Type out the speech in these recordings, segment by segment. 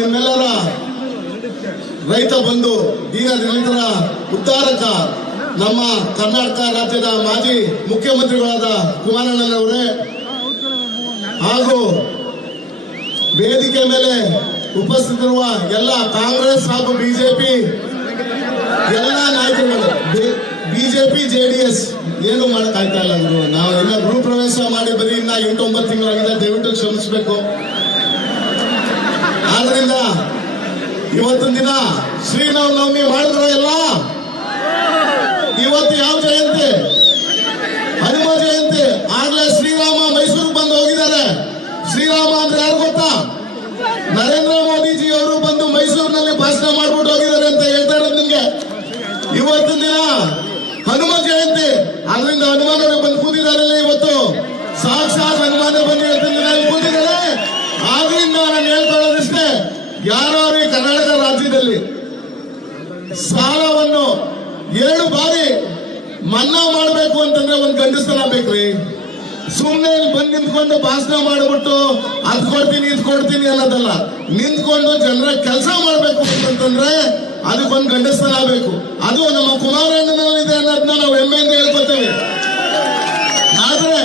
ನಿಮ್ಮೆಲ್ಲರ ರೈತ ಬಂಧು, ದೀನ ದಲಿತರ ಉದ್ಧಾರಕ, ನಮ್ಮ ಕರ್ನಾಟಕ ರಾಜ್ಯದ ಮಾಜಿ ಮುಖ್ಯಮಂತ್ರಿಗಳಾದ ಕುಮಾರಣ್ಣನವರೇ ಹಾಗೂ ವೇದಿಕೆ ಮೇಲೆ ಉಪಸ್ಥಿತರಿರುವ ಎಲ್ಲ ಕಾಂಗ್ರೆಸ್ ಹಾಗೂ ಬಿಜೆಪಿ ಎಲ್ಲ ನಾಯಕರುಗಳು, ಬಿಜೆಪಿ ಜೆಡಿಎಸ್ ಏನು ಮಾಡಕ್ಕಾಗ್ತಾ ಇಲ್ಲ. ನಾವು ಎಲ್ಲ ಗೃಹ ಪ್ರವೇಶ ಮಾಡಿ ಬರೀ ಇನ್ನ 8-9 ತಿಂಗಳಾಗಿದೆ, ದಯವಿಟ್ಟು ಕ್ಷಮಿಸಬೇಕು. ಆದ್ರಿಂದ ಇವತ್ತಿನ ದಿನ ಶ್ರೀರಾಮನವಮಿ ಮಾಡಿದ್ರ ಎಲ್ಲ. ಇವತ್ತು ಯಾವ ಜಯಂತಿ? ಹನುಮ ಜಯಂತಿ. ಆಗ್ಲೇ ಶ್ರೀರಾಮ ಮೈಸೂರಿಗೆ ಬಂದು ಹೋಗಿದ್ದಾರೆ. ಶ್ರೀರಾಮ ಅಂದ್ರೆ ಯಾರು ಗೊತ್ತಾ? ನರೇಂದ್ರ ಮೋದಿಜಿ ಅವರು ಬಂದು ಮೈಸೂರಿನಲ್ಲಿ ಭಾಷಣ ಮಾಡ್ಬಿಟ್ಟು ಹೋಗಿದ್ದಾರೆ ಅಂತ ಹೇಳ್ತಾ ಇರೋದು ನಿಮ್ಗೆ. ಇವತ್ತಿನ ದಿನ ಹನುಮ ಜಯಂತಿ, ಅದರಿಂದ ಹನುಮಾನವರು ಬಂದು ಕೂತಿದ್ದಾರೆ. ಇವತ್ತು ಸಾಕ್ಷಾತ್ ಹನುಮಾನ ಬಂದು ಇವತ್ತಿನ ದಿನ ಕೂತಿದ್ದಾರೆ. ಆದ್ರಿಂದ ನಾನು ಹೇಳ್ಕೊಳ್ಳೋದಿಷ್ಟೇ, ಯಾರು ಈ ಕರ್ನಾಟಕ ರಾಜ್ಯದಲ್ಲಿ ಸಾಲವನ್ನು 2 ಬಾರಿ ಮನ್ನಾ ಮಾಡಬೇಕು ಅಂತಂದ್ರೆ ಒಂದು ಗಂಡಸ್ತನ ಬೇಕ್ರಿ. ಸುಮ್ಮನೆ ಬಂದು ನಿಂತ್ಕೊಂಡು ಭಾಷಣ ಮಾಡಿಬಿಟ್ಟು ಅದ್ ಕೊಡ್ತೀನಿ ಇದ್ ಕೊಡ್ತೀನಿ ಅನ್ನೋದಲ್ಲ. ನಿಂತ್ಕೊಂಡು ಜನರ ಕೆಲಸ ಮಾಡಬೇಕು ಅಂತಂದ್ರೆ ಅದಕ್ಕೊಂದು ಗಂಡಸ್ತನ ಬೇಕು. ಅದು ನಮ್ಮ ಕುಮಾರಣ್ಣನಲ್ಲಿದೆ ಅನ್ನೋದನ್ನ ನಾವು ಹೆಮ್ಮೆಯಿಂದ ಹೇಳ್ಕೊತೇವೆ. ಆದ್ರೆ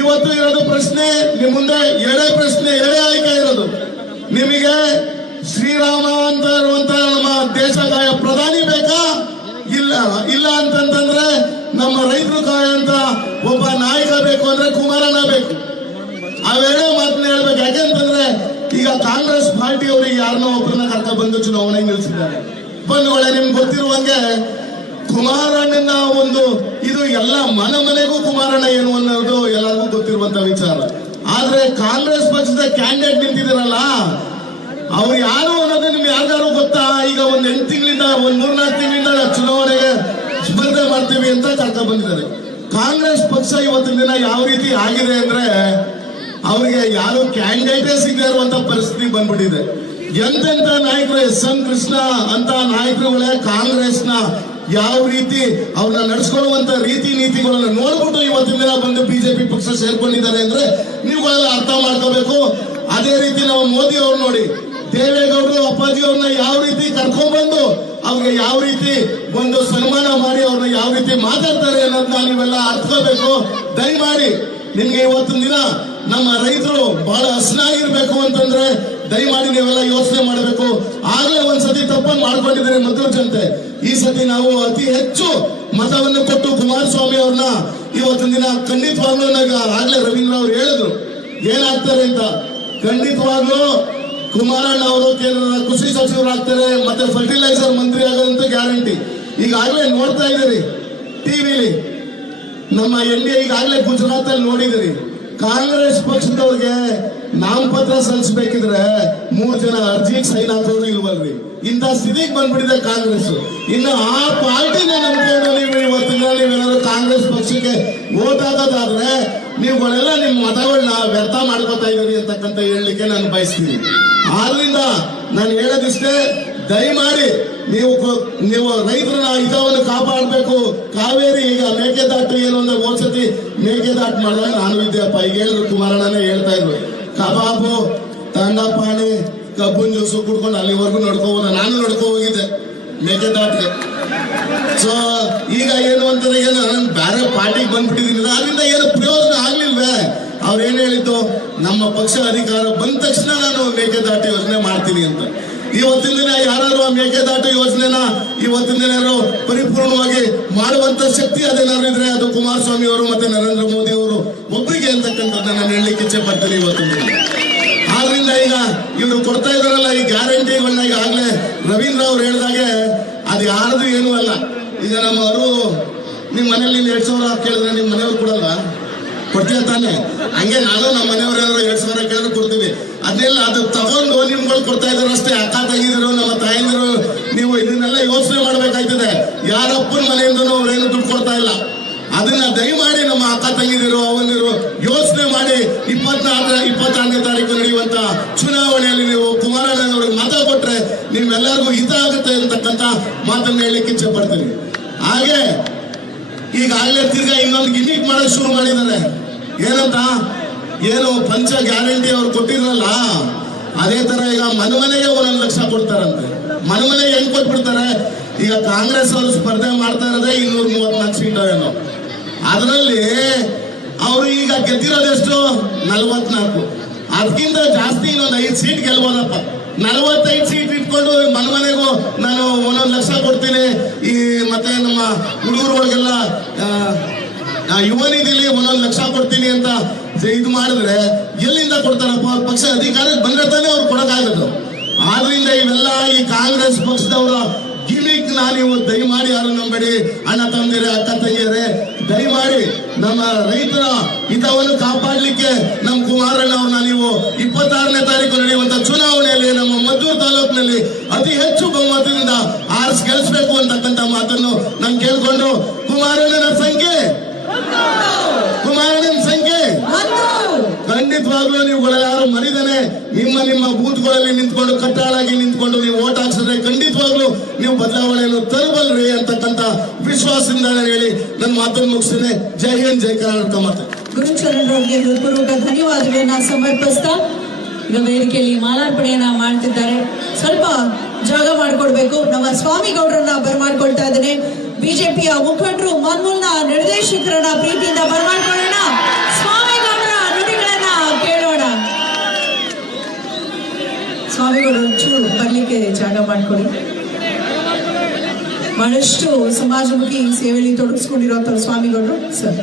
ಇವತ್ತು ಇರೋದು ಪ್ರಶ್ನೆ ನಿಮ್ ಮುಂದೆ, ಎರಡೇ ಪ್ರಶ್ನೆ, ಎರಡೇ ಆಯ್ಕೆ ಇರೋದು. ನಿಮಗೆ ಶ್ರೀರಾಮ ಅಂತ ಇರುವಂತ ನಮ್ಮ ದೇಶಕಾಯ ಪ್ರಧಾನಿ ಬೇಕಾ? ಇಲ್ಲ ಅಂತಂದ್ರೆ ನಮ್ಮ ರೈತರು ಕಾಯಂತ ಒಬ್ಬ ನಾಯಕ ಬೇಕು ಅಂದ್ರೆ ಕುಮಾರಣ್ಣ ಬೇಕು. ಅವೆರಡೇ ಮಾತನ್ನ ಹೇಳ್ಬೇಕು. ಯಾಕೆಂತಂದ್ರೆ ಈಗ ಕಾಂಗ್ರೆಸ್ ಪಾರ್ಟಿ ಅವರಿಗೆ ಯಾರನ್ನೋ ಒಬ್ಬರನ್ನ ಕರ್ಕ ಬಂದು ಚುನಾವಣೆಗೆ ನಿಲ್ಲಿಸಿದ್ದಾರೆ. ಬಂಧುಗಳೇ, ನಿಮ್ಗೆ ಗೊತ್ತಿರುವಂಗೆ ಕುಮಾರಣ್ಣನ ಒಂದು ಇದು ಎಲ್ಲ ಮನೆಗೂ ಕುಮಾರಣ್ಣ ಏನು ಅನ್ನೋದು ಎಲ್ಲರಿಗೂ ಗೊತ್ತಿರುವಂತ ವಿಚಾರ. ಆದ್ರೆ ಕಾಂಗ್ರೆಸ್ ಪಕ್ಷದ ಕ್ಯಾಂಡಿಡೇಟ್ ನಿಂತಿದ್ದೀರಲ್ಲ, ಅವ್ರು ಯಾರು ಅನ್ನೋದು ನಿಮ್ಗೆ ಯಾರಿಗಾರು ಗೊತ್ತಾ? ಈಗ ಒಂದ್ 8 ತಿಂಗಳಿಂದ, 3-4 ತಿಂಗಳಿಂದ ಚುನಾವಣೆಗೆ ಸ್ಪರ್ಧೆ ಮಾಡ್ತೀವಿ ಅಂತ ಕರ್ಕ ಬಂದಿದ್ದಾರೆ. ಕಾಂಗ್ರೆಸ್ ಪಕ್ಷ ಇವತ್ತಿನ ದಿನ ಯಾವ ರೀತಿ ಆಗಿದೆ ಅಂದ್ರೆ ಅವರಿಗೆ ಯಾರು ಕ್ಯಾಂಡಿಡೇಟೇ ಸಿಗದೆ ಇರುವಂತ ಪರಿಸ್ಥಿತಿ ಬಂದ್ಬಿಟ್ಟಿದೆ. ಎಂತೆಂತ ನಾಯಕರು, S.N. ಕೃಷ್ಣ ಅಂತ ನಾಯಕರುಗಳೇ ಕಾಂಗ್ರೆಸ್ನ ಯಾವ ರೀತಿ ಅವ್ರನ್ನ ನಡೆಸ್ಕೊಳ್ಳುವಂತ ರೀತಿ ನೀತಿಗಳನ್ನ ನೋಡ್ಬಿಟ್ಟು ಇವತ್ತಿನ ದಿನ ಬಂದು ಬಿಜೆಪಿ ಪಕ್ಷ ಸೇರ್ಕೊಂಡಿದ್ದಾರೆ ಅಂದ್ರೆ ನೀವುಗಳೆಲ್ಲ ಅರ್ಥ ಮಾಡ್ಕೋಬೇಕು. ಅದೇ ರೀತಿ ನಾವು ಮೋದಿ ಅವ್ರು ನೋಡಿ, ದೇವೇಗೌಡರು ಅಪ್ಪಾಜಿ ಅವ್ರನ್ನ ಯಾವ ರೀತಿ ಕರ್ಕೊಂಡ್ಬಂದು ಅವ್ರಿಗೆ ಯಾವ ರೀತಿ ಒಂದು ಸನ್ಮಾನ ಮಾಡಿ ಅವ್ರನ್ನ ಯಾವ ರೀತಿ ಮಾತಾಡ್ತಾರೆ ಅನ್ನೋದನ್ನ ನೀವೆಲ್ಲ ಅರ್ಥಕೋಬೇಕು. ದಯಮಾಡಿ ನಿಮ್ಗೆ ಇವತ್ತಿನ ದಿನ ನಮ್ಮ ರೈತರು ಬಹಳ ಹಸನಾಗಿರ್ಬೇಕು ಅಂತಂದ್ರೆ ದಯಮಾಡಿ ನೀವೆಲ್ಲ ಯೋಚನೆ ಮಾಡಬೇಕು. ಆಗ್ಲೇ ಒಂದ್ಸತಿ ತಪ್ಪನ್ನು ಮಾಡ್ಕೊಂಡಿದ್ದಾರೆ ಮದ್ದೂರು ಜನತೆ. ಈ ಸತಿ ನಾವು ಅತಿ ಹೆಚ್ಚು ಮತವನ್ನು ಕೊಟ್ಟು ಕುಮಾರಸ್ವಾಮಿ ಅವ್ರನ್ನ ಇವತ್ತಿನ ದಿನ ಖಂಡಿತವಾಗ್ಲೂ ಆಗ್ಲೇ ರವೀಂದ್ರ ಅವ್ರು ಹೇಳಿದ್ರು ಏನಾಗ್ತಾರೆ ಅಂತ. ಖಂಡಿತವಾಗ್ಲೂ ಕುಮಾರಣ್ಣ ಅವರು ಕೇಂದ್ರದ ಕೃಷಿ ಸಚಿವರಾಗ್ತಾರೆ, ಮತ್ತೆ ಫರ್ಟಿಲೈಸರ್ ಮಂತ್ರಿ ಆಗೋದಂತ ಗ್ಯಾರಂಟಿ. ಈಗಾಗಲೇ ನೋಡ್ತಾ ಇದ್ದೀರಿ ಟಿವಿಲಿ, ನಮ್ಮ NDA ಈಗಾಗಲೇ ಗುಜರಾತ್ ಅಲ್ಲಿ ನೋಡಿದಿರಿ. ಕಾಂಗ್ರೆಸ್ ಪಕ್ಷದವ್ರಿಗೆ ನಾಮಪತ್ರ ಸಲ್ಲಿಸಬೇಕಿದ್ರೆ 3 ಜನ ಅರ್ಜಿಗೆ ಸೈನ್ ಹಾಕೋರು ಇಲ್ವಲ್ರಿ. ಇಂಥ ಸ್ಥಿತಿಗೆ ಬಂದ್ಬಿಟ್ಟಿದೆ ಕಾಂಗ್ರೆಸ್. ಇನ್ನು ಆ ಪಾರ್ಟಿನೇ ನಂಬ್ಕೊಂಡು ನೀವು ಇವತ್ತಿನ ನೀವೇನಾದ್ರು ಕಾಂಗ್ರೆಸ್ ಪಕ್ಷಕ್ಕೆ ವೋಟ್ ಹಾಕೋದಾದ್ರೆ ನೀವುಗಳೆಲ್ಲ ನಿಮ್ಮ ಮತಗಳನ್ನ ವ್ಯರ್ಥ ಮಾಡ್ಕೋತಾ ಇದ್ದೀರಿ ಅಂತಕ್ಕಂತ ಹೇಳಲಿಕ್ಕೆ ನಾನು ಬಯಸ್ತೀನಿ. ಆದ್ರಿಂದ ನಾನು ಹೇಳೋದಿಷ್ಟೇ, ದಯಮಾಡಿ ನೀವು ರೈತರ ಹಿತವನ್ನು ಕಾಪಾಡಬೇಕು. ಕಾವೇರಿ ಈಗ ಮೇಕೆದಾಟು ಏನು ಅಂದ್ರೆ ಹೋದ್ಸತಿ ಮೇಕೆದಾಟು ಮಾಡಿದಾಗ ನಾನು ಇದ್ದೆಪ್ಪ. ಈಗ ಹೇಳಿದ್ರು ಕುಮಾರಣ್ಣನೇ ಹೇಳ್ತಾ ಇದ್ರು, ಕಬಾಬು, ತಂಡಪಾಣಿ, ಕಬ್ಬುನ್ ಜ್ಯೂಸು ಕುಡ್ಕೊಂಡು ಅಲ್ಲಿವರೆಗೂ ನಡ್ಕೋಬೋದ. ನಾನು ನಡ್ಕೊ ಹೋಗಿದ್ದೆ ಮೇಕೆದಾಟಿಗೆ. ಸೊ ಈಗ ಏನು ಅಂತಾರೆ, ಏನು ನಾನು ಬೇರೆ ಪಾರ್ಟಿಗೆ ಬಂದ್ಬಿಟ್ಟಿದ್ದೀನಿ, ಅದರಿಂದ ಏನು ಪ್ರಯೋಜನ ಆಗ್ಲಿಲ್ವೇ? ಅವ್ರೇನ್ ಹೇಳಿದ್ದು, ನಮ್ಮ ಪಕ್ಷ ಅಧಿಕಾರ ಬಂದ ತಕ್ಷಣ ನಾನು ಮೇಕೆದಾಟು ಯೋಜನೆ ಮಾಡ್ತೀನಿ ಅಂತ. ಇವತ್ತಿನ ದಿನ ಯಾರು ಆ ಮೇಕೆದಾಟು ಯೋಜನೆನ ಇವತ್ತಿನ ದಿನ ಪರಿಪೂರ್ಣವಾಗಿ ಮಾಡುವಂತ ಶಕ್ತಿ ಅದೇನಾದ್ರು ಇದ್ರೆ ಅದು ಕುಮಾರಸ್ವಾಮಿ ಅವರು ಮತ್ತೆ ನರೇಂದ್ರ ಮೋದಿ ಅವರು ಒಬ್ಬರಿಗೆ ಅಂತಕ್ಕಂಥದ್ದನ್ನ ನಾನು ಹೇಳಲಿಕ್ಕೆ ಇಚ್ಛೆ ಪಡ್ತೀನಿ ಇವತ್ತಿನ ದಿನ. ಆದ್ರಿಂದ ಈಗ ಇವರು ಕೊಡ್ತಾ ಇದಾರಲ್ಲ ಈ ಗ್ಯಾರಂಟಿಗಳನ್ನ, ಈಗಾಗಲೇ ರವೀಂದ್ರ ಅವ್ರು ಹೇಳಿದಾಗೆ ಅದು ಯಾರದು ಏನೂ ಅಲ್ಲ. ಈಗ ನಮ್ಮವರು ನಿಮ್ ಮನೇಲಿ 2,000 ಕೇಳಿದ್ರೆ ನಿಮ್ ಮನೆಯವ್ರು ಕೊಡಲ್ವಾ? ಕೊಡ್ತೀಯ ತಾನೆ? ಹಂಗೆ ನಾನು ನಮ್ಮ ಮನೆಯವ್ರೇನಾದ್ರು 2,000 ಕೇಳಿದ್ರೆ ಕೊಡ್ತೀವಿ. ಅದನ್ನೆಲ್ಲ ಅದು ತಗೊಂಡು ನಿಮ್ಗಳು ಕೊಡ್ತಾ ಇದಾರೆ ಅಷ್ಟೇ. ಅಕ್ಕ ತಂಗಿದ್ರು, ನಮ್ಮ ತಾಯಂದಿರು, ನೀವು ಇದನ್ನೆಲ್ಲ ಯೋಚನೆ ಮಾಡ್ಬೇಕಾಯ್ತದೆ. ಯಾರಪ್ಪನ ಮನೆಯಿಂದನೂ ಅವ್ರೇನು ದುಡ್ಡು ಕೊಡ್ತಾ ಇಲ್ಲ. ಅದನ್ನ ದಯಮಾಡಿ ನಮ್ಮ ಅಕ್ಕ ತಂಗಿದಿರು, ಅವನಿರು ಯೋಚನೆ ಮಾಡಿ 22ನೇ ತಾರೀಕು ನಡೆಯುವಂತ ಚುನಾವಣೆಯಲ್ಲಿ ನೀವು ಕುಮಾರಣ್ಣನವ್ರಿಗೆ ಮತ ಕೊಟ್ರೆ ನಿಮ್ಮೆಲ್ಲರಿಗೂ ಹಿತ ಆಗುತ್ತೆ ಅಂತಕ್ಕಂಥ ಮಾತನ್ನ ಹೇಳಲಿಕ್ಕೆ ಇಚ್ಛೆ ಪಡ್ತೀನಿ. ಹಾಗೆ ಈಗಾಗಲೇ ತಿರ್ಗಾ ಇನ್ನೊಂದು ಗಿಮಿಕ್ ಮಾಡೋದು ಶುರು ಮಾಡಿದ್ದಾರೆ. ಏನಂತ, ಏನು ಪಂಚ ಗ್ಯಾರಂಟಿ ಅವ್ರು ಕೊಟ್ಟಿದ್ರಲ್ಲ, ಅದೇ ತರ ಈಗ ಮನೆಗೆ 1 ಲಕ್ಷ ಕೊಡ್ತಾರಂತೆ. ಮನೆಗೆ ಹೆಂಗ್ ಕೊಟ್ಬಿಡ್ತಾರೆ? ಈಗ ಕಾಂಗ್ರೆಸ್ ಅವರು ಸ್ಪರ್ಧೆ ಮಾಡ್ತಾ ಇರೋದೇ 234 ಸೀಟ್ ಏನೋ. ಅದರಲ್ಲಿ ಅವರು ಈಗ ಗೆದ್ದಿರೋದೆಷ್ಟು? 44. ಅದಕ್ಕಿಂತ ಜಾಸ್ತಿ ಇನ್ನೊಂದು 5 ಸೀಟ್ ಗೆಲ್ಬೋದಪ್ಪ. 45 ಸೀಟ್ ಇಟ್ಕೊಂಡು ಮನೆಗೂ ನಾನು 1 ಲಕ್ಷ ಕೊಡ್ತೀನಿ. ಈ ಮತ್ತೆ ನಮ್ಮ ಹುಡುಗರುಗಳಿಗೆಲ್ಲ ಯುವ ನಿಧಿಲಿ 1 ಲಕ್ಷ ಕೊಡ್ತೀನಿ ಅಂತ ಇದು ಮಾಡಿದ್ರೆ ಎಲ್ಲಿಂದ ಕೊಡ್ತಾರಪ್ಪ? ಅವ್ರ ಪಕ್ಷ ಅಧಿಕಾರಕ್ಕೆ ಬಂದ್ರೆ ತಾನೇ ಅವ್ರು ಕೊಡಕ್ಕಾಗದು. ಆದ್ರಿಂದ ಇವೆಲ್ಲ ಈ ಕಾಂಗ್ರೆಸ್ ಪಕ್ಷದವರ ಗಿಮಿಕ್ ನೀವು ದಯಮಾಡಿ ಯಾರು ನಂಬೇಡಿ. ಅಣ್ಣ ತಮ್ಮದಿರೇ, ಅಕ್ಕ ತಂಗಿಯರೇ, ದಯಮಾಡಿ ನಮ್ಮ ರೈತರ ಹಿತವನ್ನು ಕಾಪಾಡಲಿಕ್ಕೆ ನಮ್ಮ ಕುಮಾರಣ್ಣ ಅವ್ರನ್ನ ನೀವು 26ನೇ ತಾರೀಕು ನಡೆಯುವಂತ ಚುನಾವಣೆಯಲ್ಲಿ ನಮ್ಮ ಮದ್ದೂರು ತಾಲೂಕಿನಲ್ಲಿ ಅತಿ ಹೆಚ್ಚು ಬಹುಮತದಿಂದ ಆರಿಸಿ ಗೆಲ್ಲಿಸಬೇಕು ಅಂತಕ್ಕಂಥ ಮಾತನ್ನು ನಾನು ಕೇಳ್ಕೊಂಡು, ಕುಮಾರಣ್ಣನ ಸಂಖ್ಯೆ ಖಂಡಿತವಾಗ್ಲೂ ನೀವುಗಳೆಲ್ಲರೂ ಮರಿದೇನೆ ನಿಮ್ಮ ಬೂತ್ಗಳಲ್ಲಿ ನಿಂತ್ಕೊಂಡು ಕಟ್ಟಾಳಾಗಿ ನಿಂತ್ಕೊಂಡು ನೀವು ಓಟ್ ಹಾಕ್ಸಿದ್ರೆ ಖಂಡಿತವಾಗ್ಲೂ ನೀವು ಬದಲಾವಣೆಯನ್ನು ತರಬಲ್ರಿ ಅಂತಕ್ಕಂಥ ವಿಶ್ವಾಸದಿಂದ ಹೇಳಿ ನನ್ನ ಮಾತನ್ನು ಮುಗಿಸ್ತೇನೆ. ಜೈ ಹಿಂದ್, ಜೈ ಕರ್ನಾಟಕ. ಮಾತೆ ಗುರುಚರಣರವರಿಗೆ ಹೃತ್ಪೂರ್ವಕ ಧನ್ಯವಾದಗಳನ್ನ ಸಮರ್ಪಿಸ್ತಾ ಈಗ ವೇದಿಕೆಯಲ್ಲಿ ಮಾಲಾರ್ಪಣೆಯನ್ನ ಮಾಡ್ತಿದ್ದಾರೆ. ಸ್ವಲ್ಪ ಜಾಗ ಮಾಡಿಕೊಡ್ಬೇಕು. ನಮ್ಮ ಸ್ವಾಮಿಗೌಡರನ್ನ ಬರಮಾಡ್ಕೊಳ್ತಾ ಇದ್ದೇನೆ. ಬಿಜೆಪಿಯ ಮುಖಂಡರು ಮನ್ಮೂಲ್ನ ನಿರ್ದೇಶಕರನ್ನ ಪ್ರೀತಿಯಿಂದ ಬರಮಾಡ್ಕೊಳ್ಳೋಣ. ಸ್ವಾಮಿಗೌಡರ ನುಡಿಗಳನ್ನ ಕೇಳೋಣ. ಸ್ವಾಮಿಗೌಡರು ಒಂಚೂರು ಬರ್ಲಿಕ್ಕೆ ಜಾಗ ಮಾಡ್ಕೊಡಿ. ಬಹಳಷ್ಟು ಸಮಾಜಮುಖಿ ಸೇವೆಯಲ್ಲಿ ತೊಡಗಿಸ್ಕೊಂಡಿರುವಂತ ಸ್ವಾಮಿಗೌಡರು ಸರ್.